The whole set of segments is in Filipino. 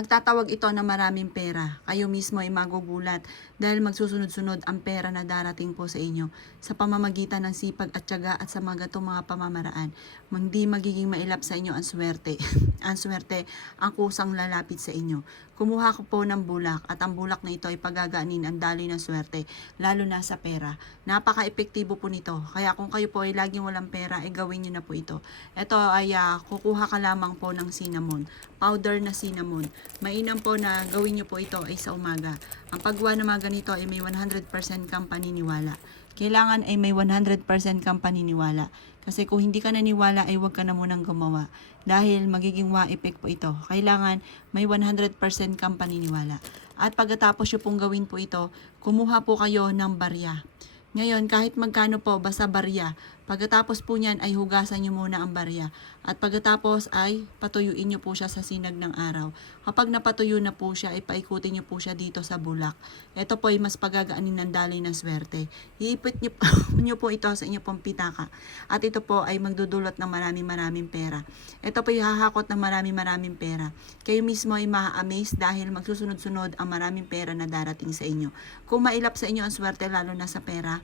Magtatawag ito ng maraming pera. Kayo mismo ay magugulat dahil magsusunod-sunod ang pera na darating po sa inyo sa pamamagitan ng sipag at tiyaga at sa mga gatong mga pamamaraan. Hindi magiging mailap sa inyo ang swerte. Ang swerte ang kusang lalapit sa inyo. Kumuha ko po ng bulak at ang bulak na ito ay pagagaanin ang daloy ng swerte, lalo na sa pera. Napaka-epektibo po nito. Kaya kung kayo po ay laging walang pera, ay gawin nyo na po ito. Ito ay kukuha ka lamang po ng cinnamon, powder na cinnamon. Mainam po na gawin nyo po ito ay sa umaga. Ang paggawa ng mga ganito ay may 100% kang paniniwala. Kailangan ay may 100% kang paniniwala. Kasi kung hindi ka naniwala ay huwag ka na munang gumawa. Dahil magiging wa-effect po ito. Kailangan may 100% kang paniniwala. At pagkatapos nyo pong gawin po ito, kumuha po kayo ng barya. Ngayon, kahit magkano po, basta barya. Pagkatapos po niyan ay hugasan nyo muna ang barya. At pagkatapos ay patuyuin nyo po siya sa sinag ng araw. Kapag napatuyo na po siya, ay paikutin nyo po siya dito sa bulak. Ito po ay mas pagagaanin ng daloy ng swerte. Iipit nyo, nyo po ito sa inyo pong pitaka. At ito po ay magdudulot ng maraming pera. Ito po ay hahakot ng maraming pera. Kayo mismo ay ma-amaze dahil magsusunod-sunod ang maraming pera na darating sa inyo. Kung mailap sa inyo ang swerte lalo na sa pera,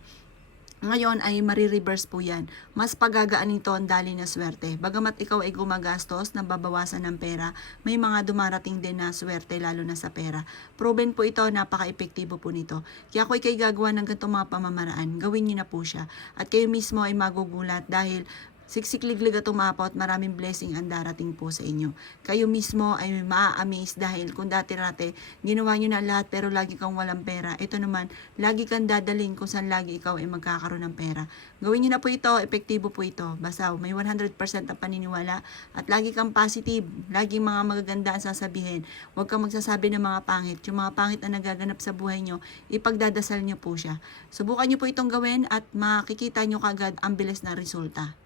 ngayon ay marireverse po yan. Mas pagagaan nito ang daloy na swerte. Bagamat ikaw ay gumagastos, nababawasan ng pera, may mga dumarating din na swerte lalo na sa pera. Proven po ito, napaka-epektibo po nito. Kaya kung ikay gagawa ng ganitong mga pamamaraan, gawin nyo na po siya. At kayo mismo ay magugulat dahil siksikliglig at umapot, maraming blessing ang darating po sa inyo. Kayo mismo ay maa-amaze dahil kung dati-rate, ginawa nyo na lahat pero lagi kang walang pera. Ito naman, lagi kang dadaling kung saan lagi ikaw ay magkakaroon ng pera. Gawin nyo na po ito, epektibo po ito. Basta may 100% ang paniniwala at lagi kang positive. Lagi mga magaganda ang sasabihin. Huwag kang magsasabi ng mga pangit. Yung mga pangit na nagaganap sa buhay nyo, ipagdadasal nyo po siya. Subukan nyo po itong gawin at makikita nyo kagad ang bilis na resulta.